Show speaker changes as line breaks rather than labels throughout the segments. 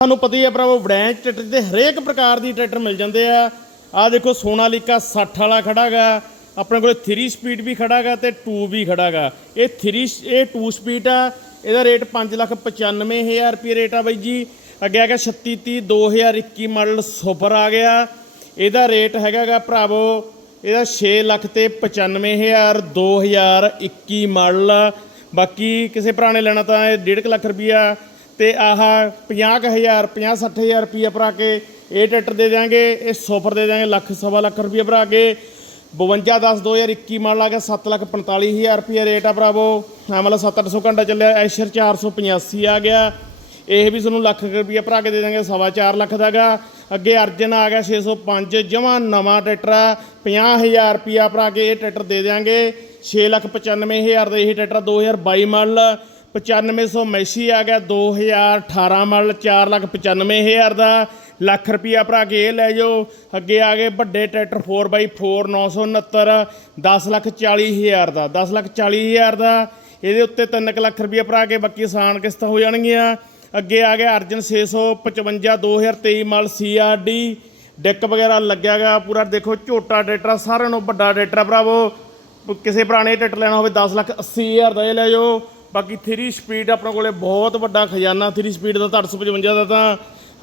ਤੁਹਾਨੂੰ ਪਤਾ ਹੀ ਹੈ ਭਰਾਵੋ ਬ੍ਰਾਂਚ ਟਰੈਕਟਰ ਤੇ ਹਰੇਕ ਪ੍ਰਕਾਰ ਦੀ ਟਰੈਕਟਰ ਮਿਲ ਜਾਂਦੇ ਆ। ਆ ਦੇਖੋ, ਸੋਨਾਲੀਕਾ 60 ਵਾਲਾ ਖੜਾਗਾ, ਆਪਣੇ ਕੋਲ 3 ਸਪੀਡ ਵੀ ਖੜਾਗਾ ਤੇ 2 ਵੀ ਖੜਾਗਾ। ਇਹ 3 ਇਹ 2 ਸਪੀਡ ਆ, ਇਹਦਾ ਰੇਟ 595000 ਰੁਪਏ ਰੇਟ ਆ ਬਾਈ ਜੀ। ਅੱਗੇ ਆ ਗਿਆ 3630 2021 ਮਾਡਲ ਸੁਪਰ ਆ ਗਿਆ। ਇਹਦਾ ਰੇਟ ਹੈਗਾਗਾ ਭਰਾਵੋ, ਇਹਦਾ 6 ਲੱਖ ਤੇ 95000 2021 ਮਾਡਲ ਬਾਕੀ ਕਿਸੇ ਭਰਾ ਨੇ ਲੈਣਾ ਤਾਂ ਇਹ 1.5 ਲੱਖ ਰੁਪਈਆ। ਤੇ ਆਹ 50000 50 60000 ਰੁਪਈਆ ਭਰਾ ਕੇ ਇਹ ਟਰੈਕਟਰ ਦੇ ਦਿਆਂਗੇ, ਇਹ ਸੋਫਰ ਦੇ ਦਿਆਂਗੇ, ਲੱਖ, ਸਵਾ ਲੱਖ ਰੁਪਈਆ ਭਰਾ ਕੇ। 52 10 2021 ਮਾਡਲ ਆ ਗਿਆ 7 ਲੱਖ 45000 ਰੁਪਈਆ ਰੇਟ ਆ ਭਰਾਵੋ। ਹਾਂ ਮਤਲਬ 7-800 ਘੰਟਾ ਚੱਲਿਆ, ਐਸ਼ਰ 485 ਆ ਗਿਆ। ਇਹ ਵੀ ਤੁਹਾਨੂੰ ਲੱਖ ਰੁਪਈਆ ਭਰਾ ਕੇ ਦੇ ਦਾਂਗੇ ਸਵਾ ਚਾਰ ਲੱਖ ਦਾਗਾ ਅੱਗੇ ਅਰਜਨ ਆ ਗਿਆ 605 ਜਮਾ ਨਵਾਂ ਟਰੈਕਟਰ ਆ। 50000 ਰੁਪਈਆ ਭਰਾ ਕੇ ਇਹ ਟਰੈਕਟਰ ਦੇ ਦਿਆਂਗੇ 6 ਲੱਖ 95000 ਦਾ ਇਹ ਟਰੈਕਟਰ 2022 ਮਾਡਲ 9500 ਮੈਸੀ ਆ ਗਿਆ 2018 ਮਾਡਲ 4 ਲੱਖ 95000 ਦਾ। ਲੱਖ ਰੁਪਈਆ ਭਰਾ ਕੇ ਇਹ ਲੈ ਜਾਓ। ਅੱਗੇ ਆ ਗਏ ਵੱਡੇ ਟਰੈਕਟਰ 4x4 969 10 ਲੱਖ 40000 ਦਾ 10 ਲੱਖ 40000 ਦਾ। ਇਹਦੇ ਉੱਤੇ 3 ਲੱਖ ਰੁਪਈਆ ਭਰਾ ਕੇ ਬਾਕੀ ਆਸਾਨ ਕਿਸ਼ਤਾਂ ਹੋ ਜਾਣਗੀਆਂ। ਅੱਗੇ ਆ ਗਿਆ ਅਰਜਨ 655 2023 ਮਾਡਲ ਸੀਆਰਡੀ ਡੈਕ ਵਗੈਰਾ ਲੱਗਿਆਗਾ ਪੂਰਾ ਦੇਖੋ, ਝੋਟਾ ਟਰੈਕਟਰ ਸਾਰਿਆਂ ਨੂੰ ਵੱਡਾ ਟਰੈਕਟਰ ਆ ਭਰਾਵੋ। ਕਿਸੇ ਪੁਰਾਣੇ ਟਰੈਕਟਰ ਲੈਣਾ ਹੋਵੇ 10 ਲੱਖ 80000 ਦਾ ਇਹ ਲੈ ਜਾਓ। ਬਾਕੀ 3 ਸਪੀਡ ਆਪਣੇ ਕੋਲੇ ਬਹੁਤ ਵੱਡਾ ਖਜ਼ਾਨਾ 3 ਸਪੀਡ ਦਾ 355 ਦਾ ਤਾਂ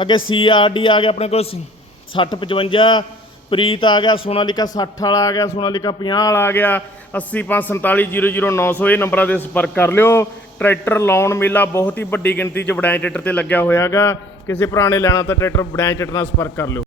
ਅੱਗੇ ਸੀਆਰਡੀ ਆ ਗਿਆ ਆਪਣੇ ਕੋਲ 60 55 ਪ੍ਰੀਤ ਆ ਗਿਆ, ਸੋਨਾਲੀਕਾ 60 ਵਾਲਾ ਆ ਗਿਆ, ਸੋਨਾਲੀਕਾ 50 ਵਾਲਾ ਆ ਗਿਆ 80547000900 ਇਹ ਨੰਬਰਾਂ ਦੇ ਸੰਪਰਕ ਕਰ ਲਿਓ। ਟਰੈਕਟਰ ਲਾਉਣ ਮੇਲਾ ਬਹੁਤ ਹੀ ਵੱਡੀ ਗਿਣਤੀ 'ਚ ਵਡਾਈ ਟਰੈਕਟਰ ਤੇ ਲੱਗਿਆ ਹੋਇਆਗਾ। ਕਿਸੇ ਭਰਾ ਨੇ ਲੈਣਾ ਤਾਂ ਟਰੈਕਟਰ ਵਡਾਈ ਟਰੈਕਟਰ ਨਾਲ ਸੰਪਰਕ ਕਰ ਲਿਓ।